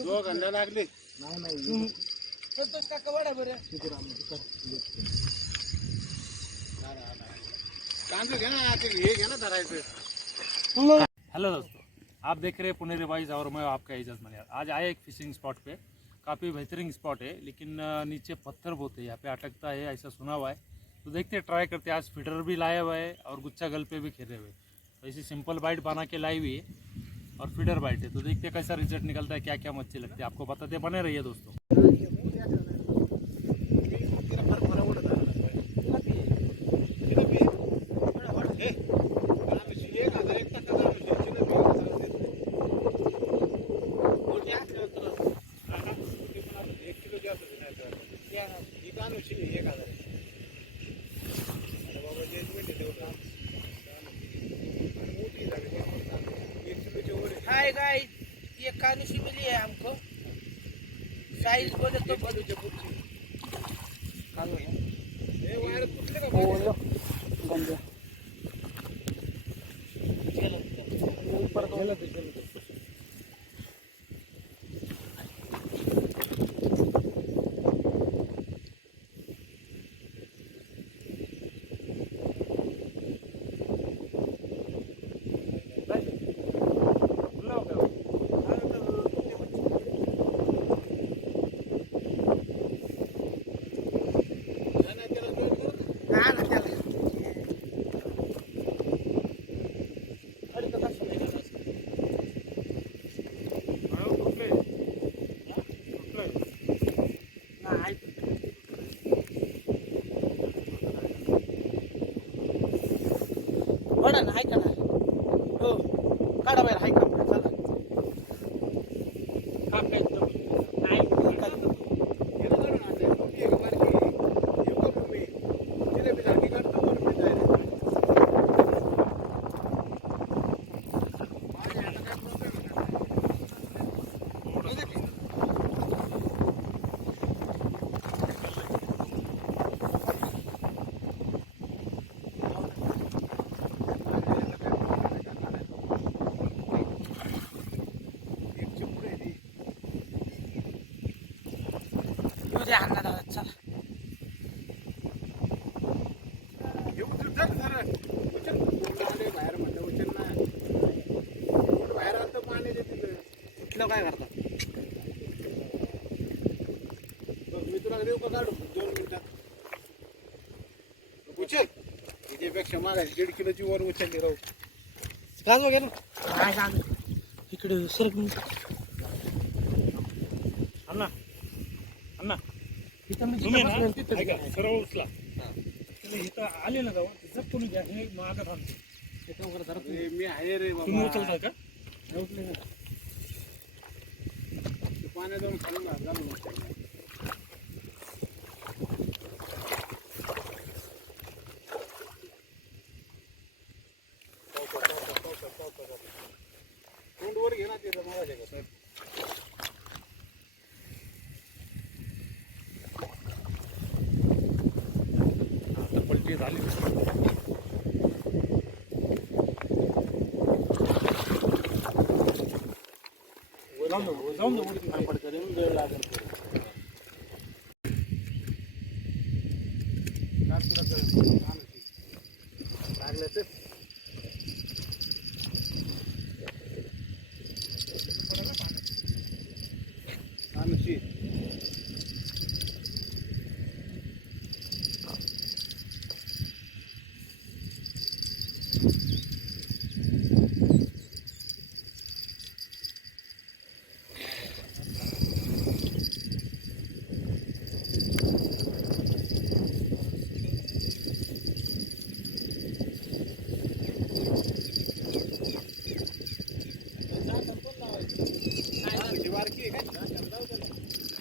जो गंडा लागली नाही संतोष काका वाडा बरं कांदे घे ना हे घे ना धरायचं। हेलो दोस्तों, आप देख रहे हैं पुणे रिवाइज और मैं आपका एजाज मलियार। आज आए एक फिशिंग स्पॉट पे। काफ़ी बेहतरीन स्पॉट है, लेकिन नीचे पत्थर बहुत है, यहाँ पे अटकता है ऐसा सुना हुआ है। तो देखते हैं, ट्राई करते हैं। आज फीडर भी लाया हुआ है और गुच्छा गल पे भी खेले हुए, तो ऐसी सिंपल बाइट बना के लाई हुई है और फीडर बाइट है। तो देखते हैं कैसा रिजल्ट निकलता है, क्या क्या मच्छी लगती है, आपको बताते बने रहिए दोस्तों। हाय गाइस, ये कानुशी मिली है हमको। साइज बोले तो बड़ा ना हाय का हो काढा बाहेर हाय का चला हा काय तो नाही उद्या आणणार आहोत, चला बाहेर म्हणलं उचल ना बाहेर आलं तर पाणी देते इथलं काय करता मी तुला देऊ का काढू 2 मिनिटात उचल त्याच्यापेक्षा मागायची 1.5 किलोची वर उचलली राहू गाज वगैरे काय सांग इकडे सरक अण्णा अण्णा इथं तुम्ही ना ऐका, सरळ उचला इथं आले ना जाऊ जर तुम्ही घ्या, हे मागं थांबते। अरे मी आहे रे तुम्ही बाबा उचलता का? ते पाण्यात जाऊन खालून घालून तोंड वर घे ना ते जमावायचे का सर आता पलटी झाली जाऊन दे वरती नाही पडतं रे, वेळ लागेल लागलं तर कानुशी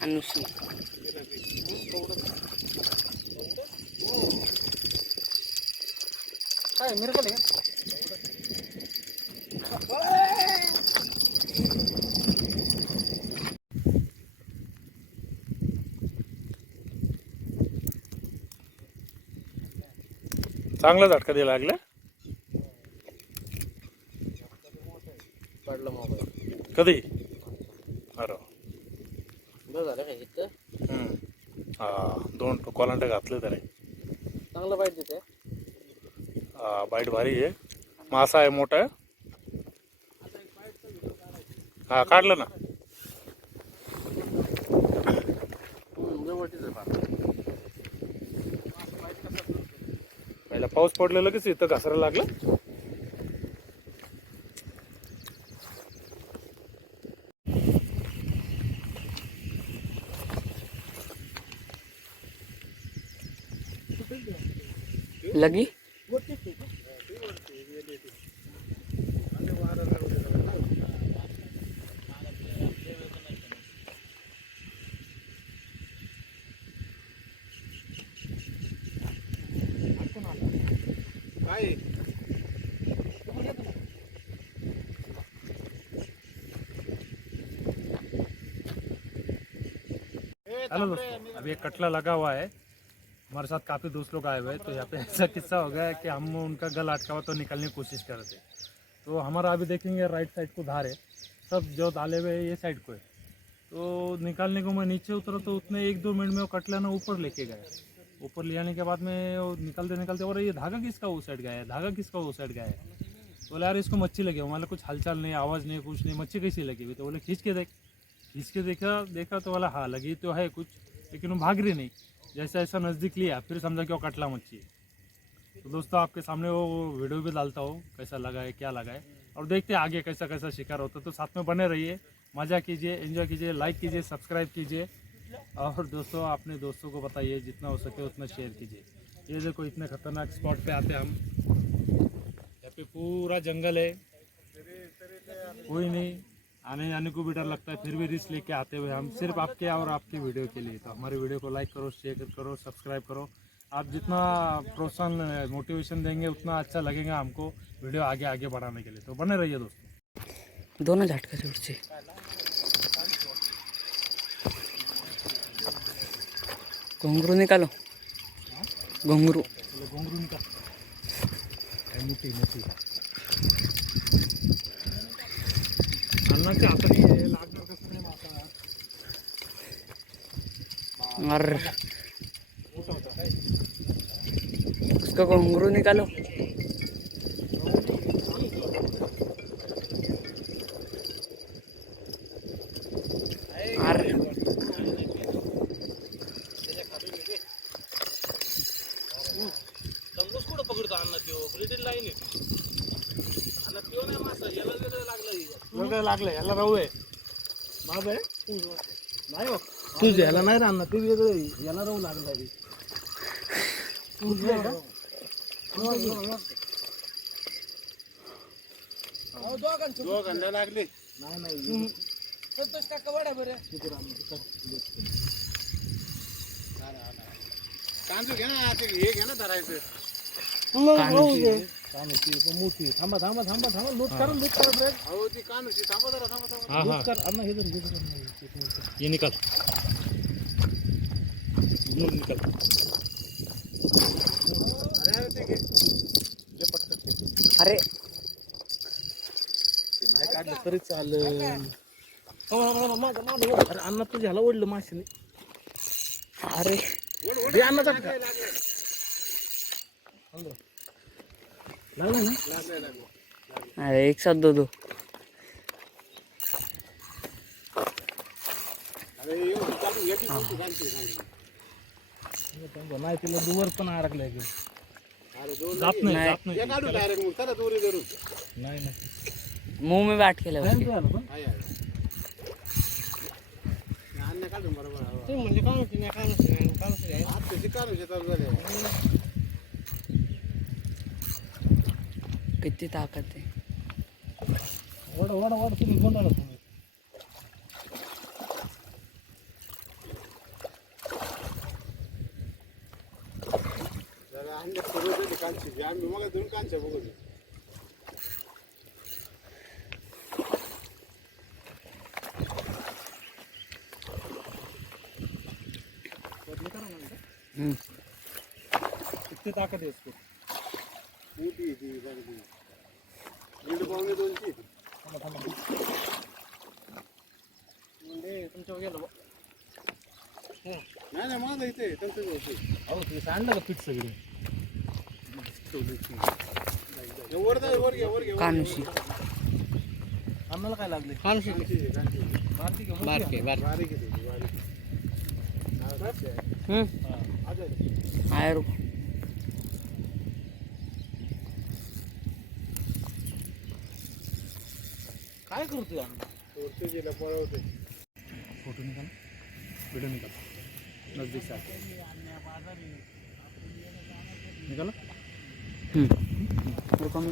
कानुशी काय मिरकल आहे चांगला झटका द्यायला लागला। पडलं मोबाईल कधी? अरे बरं झालं काय इथं हा 2 कोलांटे घातले त्याने. चांगलं पाहिजे ते. हा बाईट भारी आहे. मासा आहे मोठा आहे. हा काढलं ना. पहिला पाऊस पडलेला लगेच इथं घसरायला लागलं. लगी काय हेलो दोस्तों, अभी एक कटला लगा हुआ है. हमारे साथ काफ़ी दोस्त लोग आए हुए हैं. तो यहाँ पे ऐसा किस्सा हो गया है कि हम उनका गल अटका हुआ तो निकलने की कोशिश कर रहे थे. तो हमारा अभी देखेंगे राइट साइड को धार है, सब जो डाले हुए हैं ये साइड को है. तो निकालने को मैं नीचे उतरा तो उतने 1-2 मिनट में वो कटला ना ऊपर लेके गया. ऊपर ले आने के बाद में वो निकलते निकलते और ये धागा किसका वो साइड गया है, धागा किसका वो साइड गया है. बोले यार इसको मच्छी लगी. हमारे कुछ हलचल नहीं, आवाज़ नहीं, कुछ नहीं, मच्छी कैसी लगी हुई. तो बोले खींच के देखा तो बोला हाँ लगी तो है कुछ, लेकिन वो भाग रही नहीं. जैसा ऐसा नज़दीक लिया फिर समझा कि वो कटला मच्छी है. तो दोस्तों आपके सामने वो वीडियो भी डालता हूँ कैसा लगा है, क्या लगा है, और देखते हैं आगे कैसा कैसा शिकार होता है. तो साथ में बने रहिए, मज़ा कीजिए, एंजॉय कीजिए, लाइक कीजिए, सब्सक्राइब कीजिए, और दोस्तों अपने दोस्तों को बताइए, जितना हो सके उतना शेयर कीजिए. ये देखो इतने खतरनाक स्पॉट पे आते हम. यहाँ पे पूरा जंगल है, कोई नहीं, आने जाने को भी डर लगता है, फिर भी रिस्क लेके आते हुए हम सिर्फ आपके और आपके वीडियो के लिए. तो हमारे वीडियो को लाइक करो, शेयर करो, सब्सक्राइब करो. आप जितना प्रोत्साहन मोटिवेशन देंगे उतना अच्छा लगेगा हमको वीडियो आगे आगे बढ़ाने के लिए. तो बने रहिए दोस्तों. दोनों झटके से उठছে. घुंगरू निकालो, घुंगरू. घुंगरू निकाल. मोठी मोठी अन्नाच्या हाताने लागणार कसं नाही मासा. और उसका घुंगरू निकालो. अरे तंबूस कुठं पकडतो अण्णा त्यो ब्रिटिश लाईन आहे अण्णा त्यो नाही मासा याला वेगळं लागलं. वेगळं लागलं. याला राहू आहे माझं आहे नाही हो. तुझं याला नाही राहणार, ते वेगळं याला राहू लागलं. तुझं का दोघांना लागले. नाही नाही संतोष काका वाडा बरं. कांजू घे ना, ते हे घे ना धरायचं. कान्होची. मोठी थांबा थांबा थांबा थांबा लूट करा लूट करा ब्रेक. अहो ती कानूची थांबा जरा थांबा थांबा. हाँ हाँ कर अन्ना हे धर हे धर. ये निकल, ये निकल. अरे अरे ते घे ले पटकन. अरे ते नाही काढलं तरी चालेल. अरे अण्णा तुझ्या ह्याला ओढलं माशीने. अरे दे अन्नाचा लागलं ना. लागलं अरे एक साथ दो. अरे नाही तिला दुवर पण अडकलाय. जात नाही, नाही. जात नाही. काढू डायरेक्ट मग चला दोरी धरू. नाही नाही. मुंह में बैठ के लगा. आहे आहे अन्न काढून बरोबर. ते म्हणजे कानोची नाही कानोची आहे. हात कशी काढून चालू झाले. किती ताकद आहे. वड वड वड तुम्ही गोंधळा तुम्ही. जरा अंडे करू दे कांची. आम्ही मग दोन कांच्या बघू. कितनी ताकत है इसको. मोठी ती बघ. 1.5-2 ची. म्हणजे तुमच्या गेलो नाही नाही माझं इथे त्यांचं होते. अहो तुम्ही सांडलं का पीठ सगळी वर जा, वर घे, वर घे. कानुशी आम्हाला काय लागले कानशी. बारकी का मोठी? बारीक आहे ती, बारीक आहे. आया रुको काय करतोय आम्ही? वरती गेलं, पळवते. फोटो निकाल, वीडियो निकाल, नजदीक से आके निकालो. रुको मैं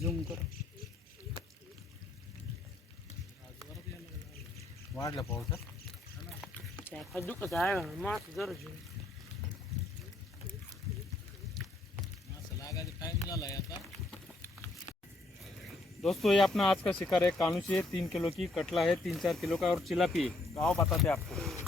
जूम करो. वाढला पाऊस हा? दोस्तों ये अपना आज का शिकार है कानूसी है, 3 किलो की कटला है, 3-4 किलो का और चिलापी है. तो आओ बताते हैं आपको.